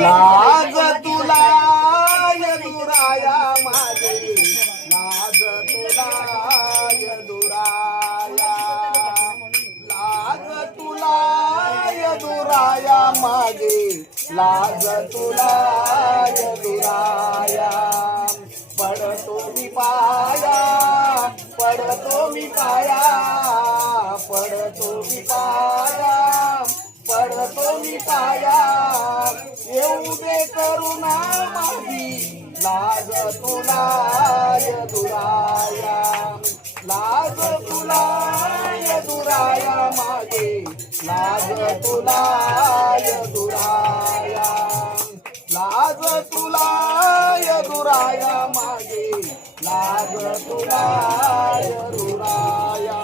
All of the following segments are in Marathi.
लाज तुला यदुराया माझे, लाज तुला यदुराया, लाज तुला यदुराया माझे, लाज तुला यदुराया. पडतो मी पाया, पडतो मी पाया, पडतो मी पाया, पडतो मी पाया. येऊ दे करुणा माझी, लाज तुला यदुराया, लाज तुला यदुराया माझे, लाज तुला यदुराया, लाज तुला यदुराया माझे, लाज तुला यदुराया.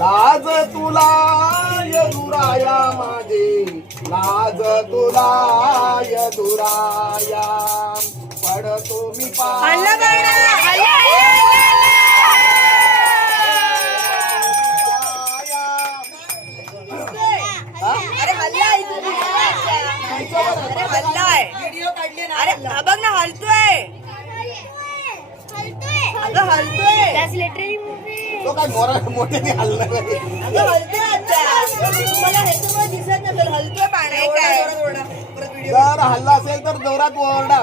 लाज तुला यदुराया माझे, लाज तुला यदुराया. पडतो मी पाया, अरे बघ ना हलतोय, अगं हलतोय. तो काय मोठ्याने हल्ला नाही. अगं हलतोय आता, तुम्हाला ह्याच्यामुळे दिसत नसेल, हलतोय पाणी काय. जर हल्ला असेल तर जोरात ओरडा.